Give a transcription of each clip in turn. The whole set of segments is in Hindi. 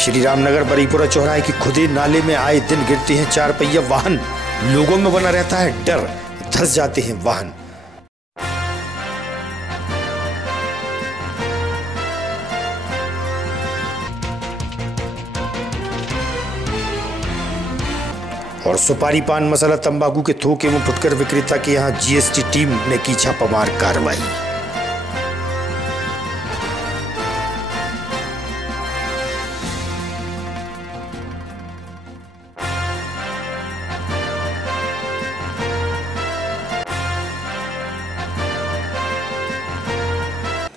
श्री रामनगर बरीपुरा चौराहे की खुदे नाले में आए दिन गिरते हैं 4 पहिया वाहन। लोगों में बना रहता है डर, धंस जाते हैं वाहन। और सुपारी, पान मसाला, तंबाकू के थोक एवं फुटकर विक्रेता के यहां जीएसटी टीम ने की छापामार कार्रवाई।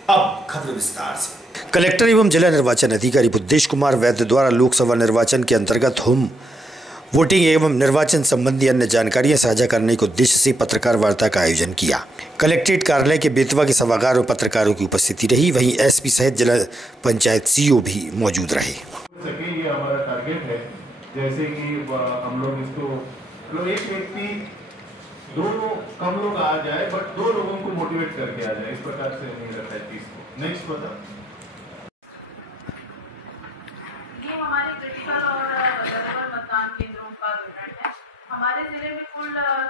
अब खबर विस्तार से। कलेक्टर एवं जिला निर्वाचन अधिकारी बुद्धेश कुमार वैद्य द्वारा लोकसभा निर्वाचन के अंतर्गत होम वोटिंग एवं निर्वाचन संबंधी अन्य जानकारियां साझा करने के उद्देश्य से पत्रकार वार्ता का आयोजन किया। कलेक्ट्रेट कार्यालय के बेतवा के सभागार में पत्रकारों की उपस्थिति रही। वहीं एसपी सहित जिला पंचायत सीईओ भी मौजूद रहे। ये हमारा टारगेट है, जैसे कि हम लोग इसको एक व्यक्ति कम लोग आ जाए बट 2 लोगों को मोटिवेट करके आ जाए, इस प्रकार से नहीं रहता है चीज को। नेक्स्ट बता। ये हमारे क्रिटिकल और जरूरत मतदान केंद्रों का विवरण है। हमारे जिले में कुल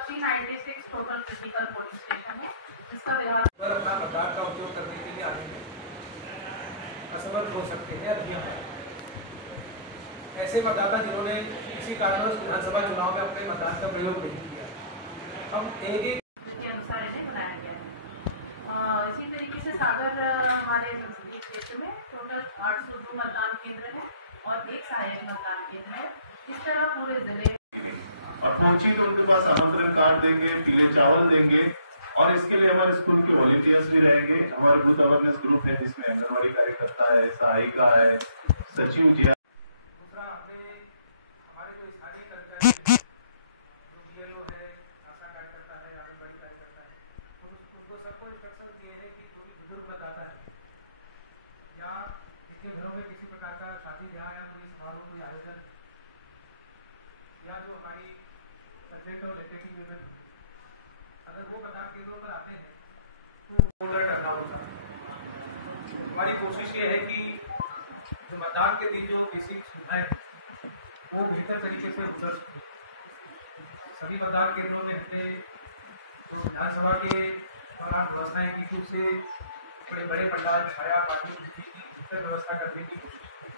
396 टोटल क्रिटिकल पोलिंग स्टेशन है, जिसका व्यवहार पर अपना मतदान का उपयोग करने के लिए आगे असमर्थ हो सकते हैं। ऐसे मतदाता जिन्होंने किसी कारणवश विधानसभा चुनाव में अपने मतदान का प्रयोग नहीं किया, हम एक के अनुसार इन्हें बनाया गया है। इसी तरीके से सागर हमारे संसदीय क्षेत्र में टोटल 802 मतदान केंद्र है और 1 सहायक मतदान केंद्र है। इस तरह पूरे जिले और पहुंची तो उनके पास आमंत्रण कार्ड देंगे, पीले चावल देंगे और इसके लिए हमारे स्कूल के वॉलंटियर्स भी रहेंगे। हमारे बूथ अवेयरनेस ग्रुप है जिसमें आंगनबाड़ी कार्यकर्ता है, सहायिका है, सचिव जी। दूसरा, हमने हमारे जो स्थानीय कर्मचारी सबको इंस्ट्रक्शन दिए हैं कि जो भी बुजुर्ग मतदाता है या जिसके घरों में किसी प्रकार का शादी ब्याह या कोई समारोह, कोई आयोजन या जो हमारी सब्जेक्ट और लेटेटिव इवेंट, अगर वो मतदान केंद्रों पर आते हैं तो उधर करना होगा। हमारी कोशिश ये है कि जो मतदान के दिन जो बेसिक सुविधाएं वो बेहतर तरीके से उपलब्ध हो। सभी मतदान केंद्रों में हमने जो विधानसभा के व्यवस्थाएं की थी, उससे बड़े बड़े पंडाल, छाया पार्टी की बेहतर व्यवस्था करने की कोशिश की।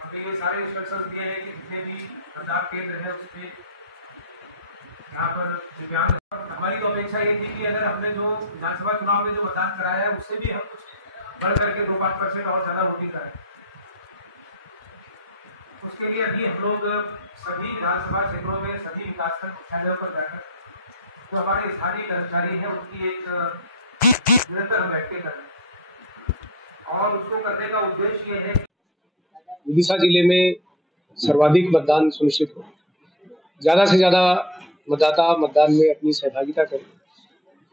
हमने ये सारे इंस्ट्रक्शंस दिए हैं कि जितने भी मतदान केंद्र है उसमें यहाँ पर दिव्यांग। हमारी तो अपेक्षा ये थी कि अगर हमने जो विधानसभा चुनाव में जो मतदान कराया है उससे भी हम कुछ बढ़ करके 2-5% और ज्यादा वोटिंग कराएं। उसके लिए अभी हम लोग सभी विधानसभा क्षेत्रों में सभी विकासखंड मुख्यालयों पर जाकर जो हमारे स्थानीय कर्मचारी हैं उनकी एक निरंतर हम बैठकें कर रहे हैं और उसको करने का उद्देश्य ये है कि विदिशा जिले में सर्वाधिक मतदान सुनिश्चित हो, ज्यादा से ज्यादा मतदाता मतदान में अपनी सहभागिता करें।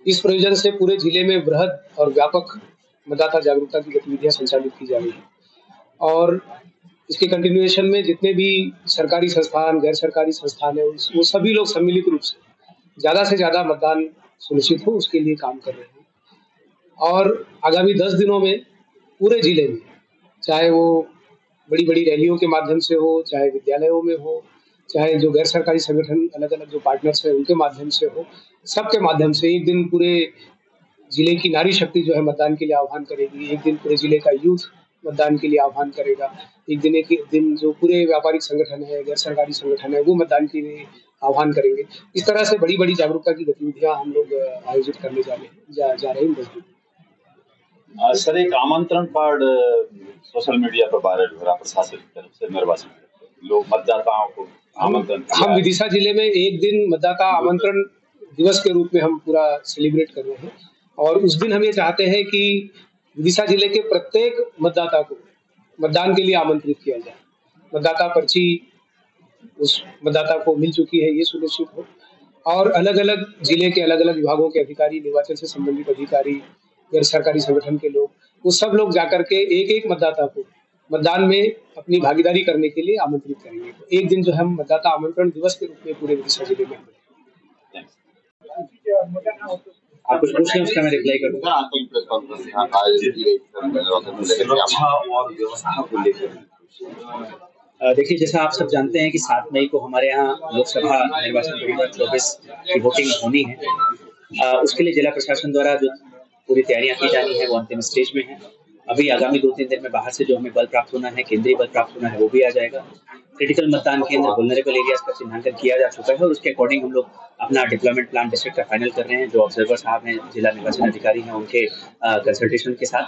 इस प्रयोजन से पूरे जिले में बृहद और व्यापक मतदाता जागरूकता की गतिविधियां संचालित की जा रही है और इसके कंटिन्यूएशन में जितने भी सरकारी संस्थान, गैर सरकारी संस्थान है, वो सभी लोग सम्मिलित रूप से ज्यादा से ज्यादा मतदान सुनिश्चित हो उसके लिए काम कर रहे हैं। और आगामी 10 दिनों में पूरे जिले में, चाहे वो बड़ी बड़ी रैलियों के माध्यम से हो, चाहे विद्यालयों में हो, चाहे जो गैर सरकारी संगठन अलग अलग जो पार्टनर्स हैं उनके माध्यम से हो, सबके माध्यम से एक दिन पूरे जिले की नारी शक्ति जो है मतदान के लिए आह्वान करेगी। एक दिन पूरे जिले का यूथ मतदान के लिए आह्वान करेगा। एक दिन जो पूरे व्यापारिक संगठन है, गैर सरकारी संगठन है, वो मतदान के लिए आह्वान करेंगे। इस तरह से बड़ी बड़ी जागरूकता की गतिविधियां हम लोग आयोजित करने जा रहे हैं। सर, एक आमंत्रण कार्ड सोशल मीडिया पर वायरल हो रहा प्रशासन की तरफ से निर्वाचित लोग मतदाताओं को आमंत्रण। हम विदिशा जिले में एक दिन मतदाता आमंत्रण दिवस के रूप में हम पूरा सेलिब्रेट कर रहे हैं और उस दिन हम ये चाहते हैं कि विदिशा जिले के प्रत्येक मतदाता को मतदान के लिए आमंत्रित किया जाए। मतदाता पर्ची उस मतदाता को मिल चुकी है, ये सुनिश्चित हो और अलग अलग जिले के अलग अलग विभागों के अधिकारी, निर्वाचन से संबंधित अधिकारी, गैर सरकारी संगठन के लोग, वो सब लोग जाकर के एक एक मतदाता को मतदान में अपनी भागीदारी करने के लिए आमंत्रित करेंगे। तो एक दिन जो हम मतदाता आमंत्रण दिवस के रूप में पूरे विदिशा जिले में आप कुछ पूछें, उसका मैं रिप्लाई करूँगा। सुरक्षा और व्यवस्था को लेकर देखिए, जैसा आप सब जानते हैं कि 7 मई को हमारे यहाँ लोकसभा निर्वाचन 2024 की वोटिंग होनी है। उसके लिए जिला प्रशासन द्वारा जो पूरी तैयारियां की जानी है वो अंतिम स्टेज में है। अभी आगामी 2-3 दिन में बाहर से जो हमें बल प्राप्त होना है, केंद्रीय बल प्राप्त होना है, वो भी आ जाएगा। क्रिटिकल मतदान केंद्र, वल्नरेबल एरियाज का चिन्हांकन किया जा चुका है और उसके अकॉर्डिंग हम लोग अपना डिप्लॉयमेंट प्लान डिस्ट्रिक्ट का फाइनल कर रहे हैं। जो ऑब्जर्वर साहब हैं, जिला निर्वाचन अधिकारी हैं, उनके कंसल्टेशन के साथ।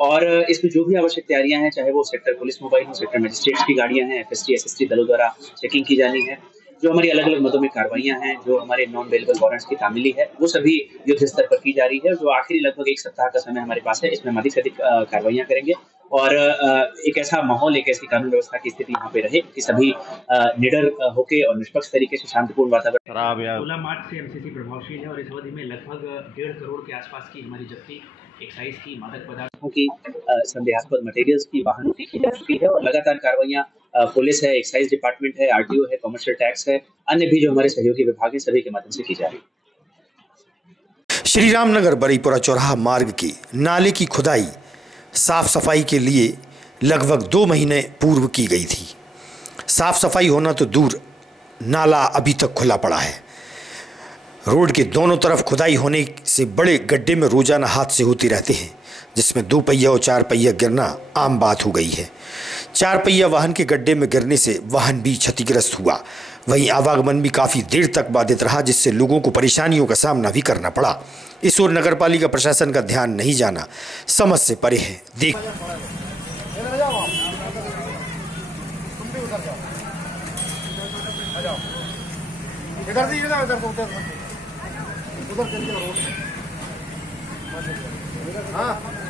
और इसमें जो भी आवश्यक तैयारियां हैं, चाहे वो सेक्टर पुलिस मोबाइल हो, सेक्टर मजिस्ट्रेट्स की गाड़ियां हैं, FST, SST दलों द्वारा चेकिंग की जानी है। जो हमारी अलग अलग मदों में कार्रवाइयां हैं, जो हमारे नॉन अवेलेबल वारंट्स की तामीली है, वो सभी युद्ध स्तर पर की जा रही है। जो आखिरी लगभग 1 सप्ताह का समय हमारे पास है, इसमें हम अधिक से अधिक कार्रवाइयां करेंगे और एक ऐसा माहौल, एक ऐसी कानून व्यवस्था की स्थिति यहाँ पे रहे कि सभी निडर होके और निष्पक्ष तरीके से शांतिपूर्ण वातावरण। 16 मार्च से MCC प्रभावशील है और इस अवधि में लगभग 1.5 करोड़ के आसपास की हमारी जब्ती एक्साइज की, मादक पदार्थों की, संदेहास्पद मटेरियल्स की वाहन की जा चुकी है और लगातार कार्रवाइयां पुलिस है, एक्साइज डिपार्टमेंट है, RTO है, कमर्शियल टैक्स है, अन्य भी जो हमारे सहयोगी विभाग है, सभी के माध्यम से की जा रही है। श्री रामनगर बरीपुरा चौराहा मार्ग की नाले की खुदाई साफ सफाई के लिए लगभग 2 महीने पूर्व की गई थी। साफ सफाई होना तो दूर, नाला अभी तक खुला पड़ा है। रोड के दोनों तरफ खुदाई होने से बड़े गड्ढे में रोजाना हादसे होते रहते हैं, जिसमें 2 पहिया और 4 पहिया गिरना आम बात हो गई है। 4 पहिया वाहन के गड्ढे में गिरने से वाहन भी क्षतिग्रस्त हुआ। वहीं आवागमन भी काफ़ी देर तक बाधित रहा, जिससे लोगों को परेशानियों का सामना भी करना पड़ा। इस ओर नगरपालिका प्रशासन का ध्यान नहीं जाना समझ से परे है। देख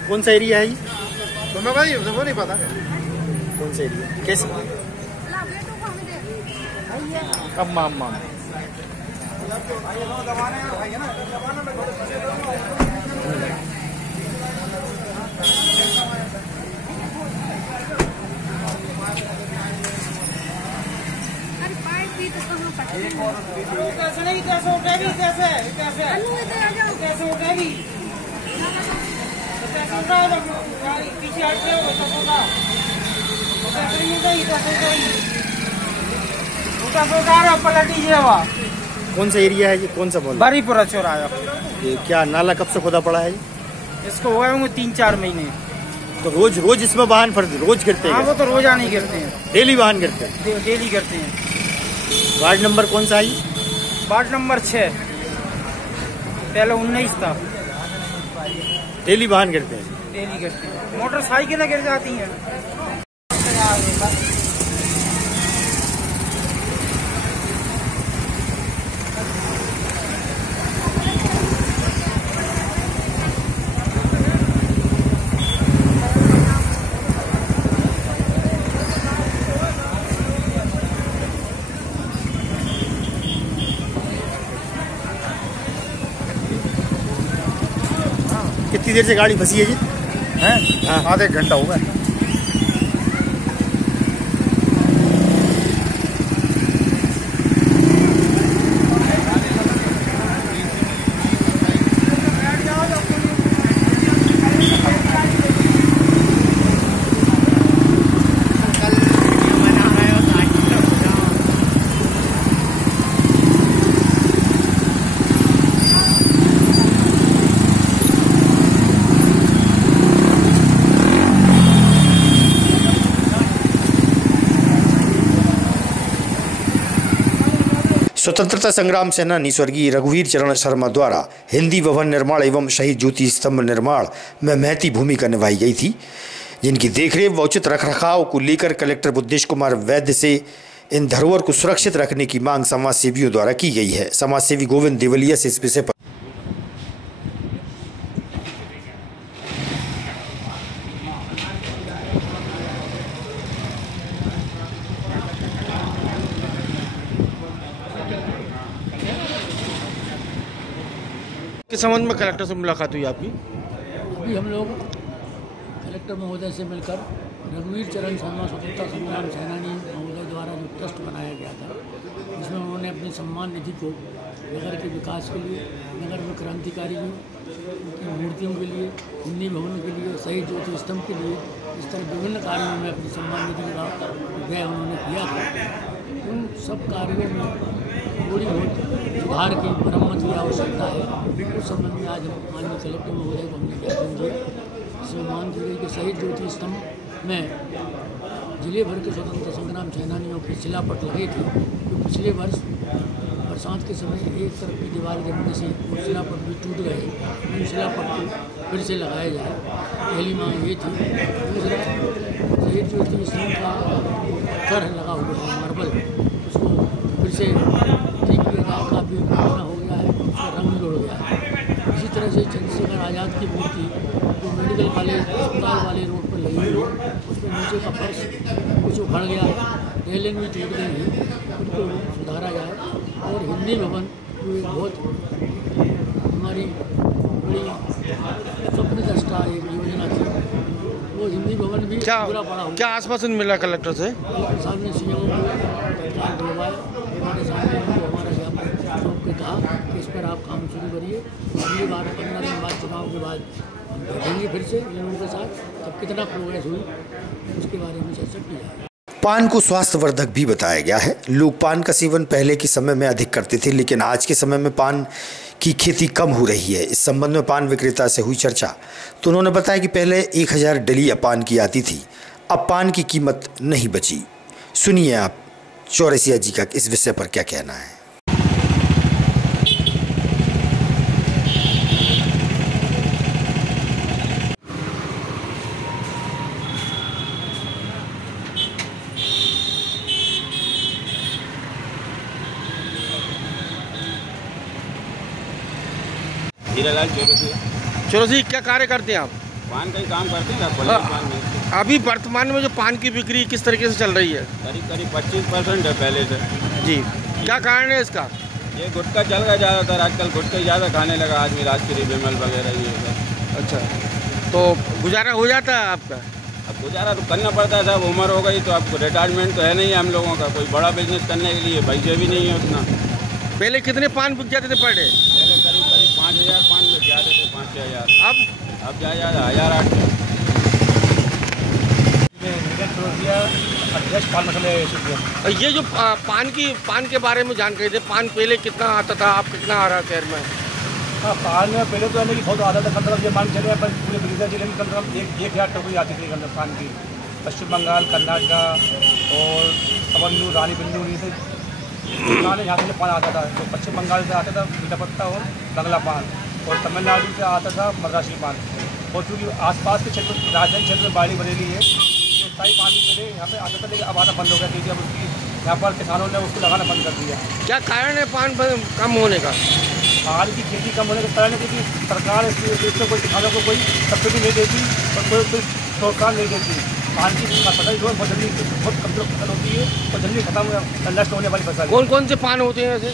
कौन सा एरिया है ये? तो मैं भाई वो नहीं पता कौन सा एरिया कैसे? अम्मा कौन सा एरिया है ये? कौन सा बोल? बरीपुरा चौराहा। ये क्या नाला कब से खुदा पड़ा है? इसको हुए होंगे 3-4 महीने। तो रोज इसमें वाहन रोज गिरते हैं? हाँ, वो तो रोजाना ही गिरते हैं, डेली वाहन गिरते हैं। डेली गिरते हैं। वार्ड नंबर कौन सा है? वार्ड नंबर 6, पहले 19 था। डेली वाहन गिरते हैं? डेली गिरते हैं, मोटरसाइकिलें गिर जाती हैं। कितनी देर से गाड़ी फंसी है जी? हाँ, आधे घंटा होगा। स्वतंत्रता संग्राम सेनानी स्वर्गीय रघुवीर चरण शर्मा द्वारा हिंदी भवन निर्माण एवं शहीद ज्योति स्तंभ निर्माण में महती भूमिका निभाई गई थी, जिनकी देखरेख व उचित रखरखाव को लेकर कलेक्टर बुद्धेश कुमार वैद्य से इन धरोहर को सुरक्षित रखने की मांग समाज सेवियों द्वारा की गई है। समाज सेवी गोविंद देवलिया से इस विषय पर किस संबंध में कलेक्टर से मुलाकात हुई आपकी? अभी हम लोग कलेक्टर महोदय से मिलकर रघुवीर चरण शर्मा स्वतंत्रता संग्राम सेनानी महोदय द्वारा जो ट्रस्ट बनाया गया था, जिसमें उन्होंने अपनी सम्मान निधि को नगर के विकास के लिए, नगर में क्रांतिकारियों की मूर्तियों के लिए, हिंदी भवन के लिए, शहीद ज्योति स्तंभ के लिए इस तरह विभिन्न कार्यों में अपनी सम्मान निधि का व्यय उन्होंने किया था। उन सब कार्यों में थोड़ी बहुत सुधार की मरम्मत की आवश्यकता है। उस संबंध में आज माननीय कलेक्टर महोदय को हमने ज्ञापन दिया। इसमें मांग की गई कि शहीद ज्योति स्तंभ में जिले भर के स्वतंत्रता संग्राम सेनानियों के शिलापट लगे थे, जो पिछले वर्ष बरसात के समय एक तरफ की दीवार गिरने से वो शिलापट भी टूट गए। उन शिलापट को फिर से लगाया जाए, पहली मांग ये थी। दूसरा, शहीद ज्योति स्तंभ का पत्थर लगा हुआ है मार्बल, उसको फिर से ठीक किया जाए। काफ़ी पुराना हो गया है, उसका रंग जोड़ गया है। इसी तरह से चंद्रशेखर आज़ाद की मूर्ति जो मेडिकल कॉलेज अस्पताल वाले रोड पर लगी हुई है, उसमें नीचे का फर्श कुछ उखड़ गया है, रेलिंग भी टूट गई है, उनको सुधारा जाए। और हिंदी भवन जो एक बहुत हमारी बड़ी स्वप्नदृष्टा एक योजना थी, वो हिंदी भवन भी पूरा पड़ा हुआ। क्या आश्वासन मिला कलेक्टर से? कलेक्टर साहब ने सीएम को तत्काल बुलवाया, हमारे सामने उनको हमारा ज्ञापन सौंप के कहा कि इस पर आप काम शुरू करिए। अगली बार 15 दिन बाद चुनाव के बाद हम बैठेंगे फिर से इन लोगों के साथ, तब कितना प्रोग्रेस हुई उसके बारे में चर्चा की जाए। पान को स्वास्थ्यवर्धक भी बताया गया है। लोग पान का सेवन पहले के समय में अधिक करते थे, लेकिन आज के समय में पान की खेती कम हो रही है। इस संबंध में पान विक्रेता से हुई चर्चा तो उन्होंने बताया कि पहले 1000 डलिया पान की आती थी, अब पान की कीमत नहीं बची। सुनिए आप चौरसिया जी का इस विषय पर क्या कहना है। हीरालाल चौरसी, क्या कार्य करते हैं आप? पान का ही काम करते हैं ना। पान में अभी वर्तमान में जो पान की बिक्री किस तरीके से चल रही है? करीब 25% है पहले से। जी, क्या कारण है इसका? ये गुटखा चल रहा ज़्यादातर आजकल, गुटखा ही ज़्यादा खाने लगा आदमी, राजगिरी विमल वगैरह ये सब। अच्छा, तो गुजारा हो जाता है आपका? अब गुजारा तो करना पड़ता है साहब, उम्र हो गई तो आपको रिटायरमेंट तो है नहीं हम लोगों का, कोई बड़ा बिजनेस करने के लिए पैसे भी नहीं है उतना। पहले कितने पान बिक जाते थे पर डे? पहले करीब 5000 पान बिक जाते थे, 5-6 हज़ार। अब ज़्यादा 1008। ये जो पान के बारे में जानकारी दे, पान पहले कितना आता था, अब कितना आ रहा है शहर में? हाँ, पान में पहले तो यानी कि बहुत आता था, कम से कम ये मान चले पर पूरे बलिया जिले में कम से कम 1000 टोकरी आती थी पान की। पश्चिम बंगाल, कर्नाटका और तमिलनाडु, रानी बिंदु, ये से यहाँ से पान आता था। तो पश्चिम बंगाल से आता था मीठा पत्ता और बंगला पान, और तमिलनाडु से आता था मद्रासी पान। और चूँकि आसपास के क्षेत्र, राजधानी क्षेत्र में बाड़ी बरेली है, तो स्थायी पान भी पहले यहाँ पे आता था, लेकिन अब आना बंद हो गया क्योंकि अब उसकी यहाँ पर किसानों ने उसको लगाना बंद कर दिया। क्या कारण है पान कम होने का? पान की खेती कम होने का कारण है क्योंकि सरकार इससे कोई किसानों को कोई सब्सिडी नहीं देती और कोई प्रोत्साहन नहीं देती। पान की फसल जो है बहुत जल्दी, बहुत कमजोर फसल होती है और जल्दी खत्म नष्ट होने वाली फसल। कौन कौन से पान होते हैं ऐसे?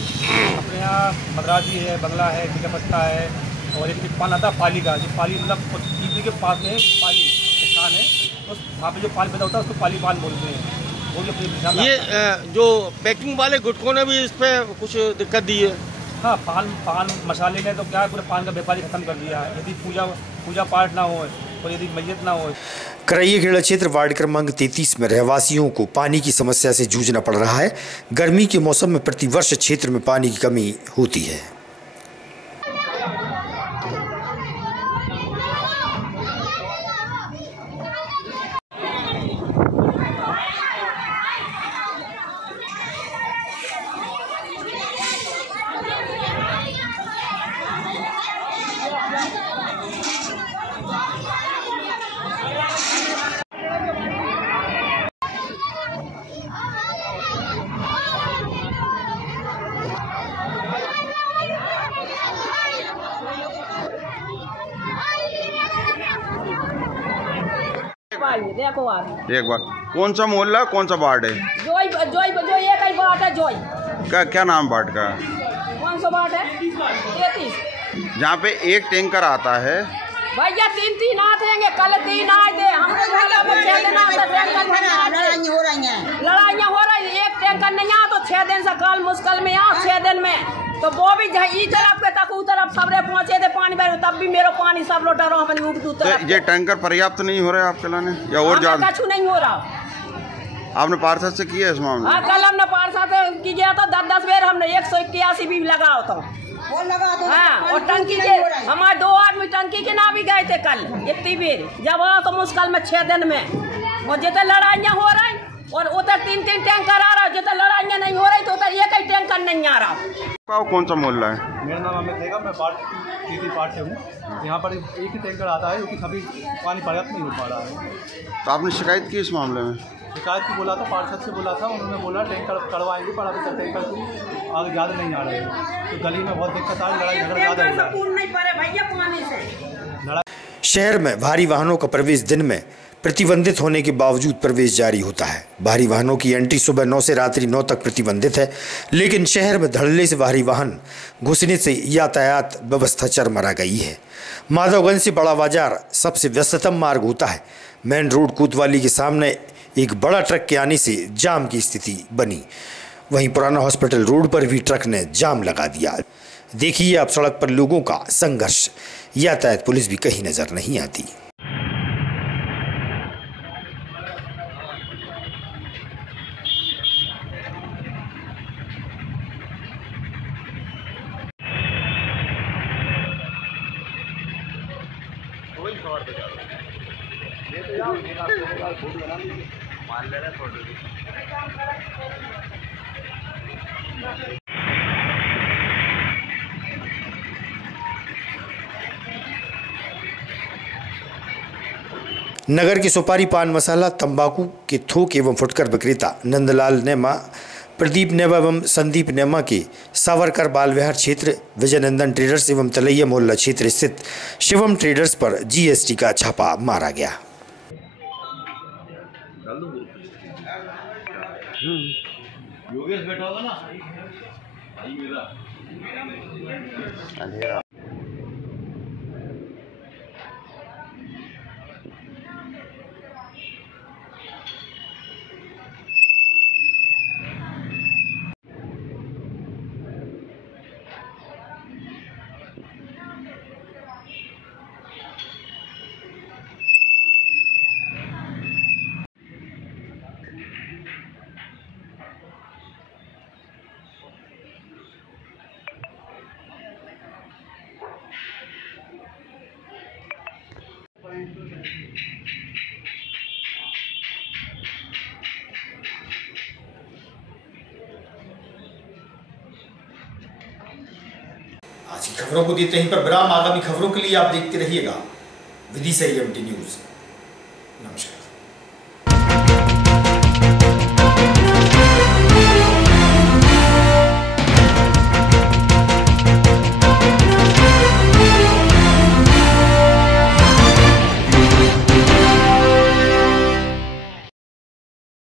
अपने यहाँ मद्रासी है, बंगला है, मीठा पत्ता है, और एक पान आता है पाली का, जो पाली मतलब टीपी के पास में पाली किसान है, तो वहाँ पे जो पान पैदा होता है उसको पाली पान बोलते हैं। वो जो ये जो पैकिंग वाले गुटकों ने भी इस पर कुछ दिक्कत दी है? हाँ, पान मसाले ने तो क्या है, पूरे पान का व्यापारी खत्म कर दिया है। यदि पूजा पाठ ना हो और यदि मैयत ना हो। करैया खेड़ा क्षेत्र वार्ड क्रमांक 33 में रहवासियों को पानी की समस्या से जूझना पड़ रहा है। गर्मी के मौसम में प्रतिवर्ष क्षेत्र में पानी की कमी होती है। देखो एक बार, कौन सा मोहल्ला, कौन सा वार्ड है? जोई एक ही वार्ड है, जोई। क्या नाम वार्ड का? कौन सा वार्ड है? 33। जहाँ पे एक टैंकर आता है भैया, 3 आते हैं, कल 3 आए थे। हम लड़ाइयाँ हो रही है, एक टैंकर नहीं आ तो 6 दिन से कल मुश्किल में आ, 6 दिन में तो वो भी ई तरफ के तक उ तरफ सबरे पहुँचे थे पानी भर, तब तब भी मेरा पानी सब लोटा रहा हमारी ऊपर दूसरा। ये टैंकर पर्याप्त नहीं हो रहा है आपके लाने या और ज्यादा? कुछ नहीं हो रहा। आपने पार्षद से किया इस मामले? हाँ, कल हमने पार्षद की गया था 10 बेर, हमने 181 भी लगाओ था। हाँ, और टंकी के हमारे 2 आदमी टंकी के ना भी गए थे कल इतनी बेर, जब तो मुश्किल में 6 दिन में। और जितने लड़ाइयाँ हो रही और उधर 3-3 टैंकर आ रहा, जितने लड़ाइयाँ नहीं हो रही तो उधर एक ही टैंकर नहीं आ रहा। कौन सा मोहल्ला है? मेरा नाम अमित देगा, मैं तीसरी पार्ट से हूँ। यहाँ पर एक ही टैंकर आता है क्योंकि सभी पानी पर्याप्त नहीं हो पा रहा है। तो आपने शिकायत की इस मामले में? शिकायत की बोला था, पार्षद से बोला था, उन्होंने बोला टैंकर करवाएंगे, पर अभी तक टैंकर आगे ज़्यादा नहीं आ रहे हैं। तो गली में बहुत दिक्कत आ रही, लड़ाई झगड़ा ज़्यादा हो रहा है। शहर में भारी वाहनों का प्रवेश दिन में प्रतिबंधित होने के बावजूद प्रवेश जारी होता है। भारी वाहनों की एंट्री सुबह 9 से रात्रि 9 तक प्रतिबंधित है, लेकिन शहर में धड़ल्ले से भारी वाहन घुसने से यातायात व्यवस्था चरमरा गई है। माधवगंज से बड़ा बाजार सबसे व्यस्ततम मार्ग होता है। मेन रोड कोतवाली के सामने एक बड़ा ट्रक के आने से जाम की स्थिति बनी। वहीं पुराना हॉस्पिटल रोड पर भी ट्रक ने जाम लगा दिया। देखिए अब सड़क पर लोगों का संघर्ष। यातायात पुलिस भी कहीं नजर नहीं आती। नगर के सुपारी पान मसाला तंबाकू के थोक एवं फुटकर विक्रेता नंदलाल नेमा, प्रदीप नेमा एवं संदीप नेमा के सावरकर बाल विहार क्षेत्र, विजयनंदन ट्रेडर्स एवं तलैया मोहल्ला क्षेत्र स्थित शिवम ट्रेडर्स पर GST का छापा मारा गया। योगेश बैठा होगा ना भाई मेरा अंधेरा। आज की खबरों को देते हैं पर विराम। आगामी खबरों के लिए आप देखते रहिएगा विदिशा EMT न्यूज। नमस्कार।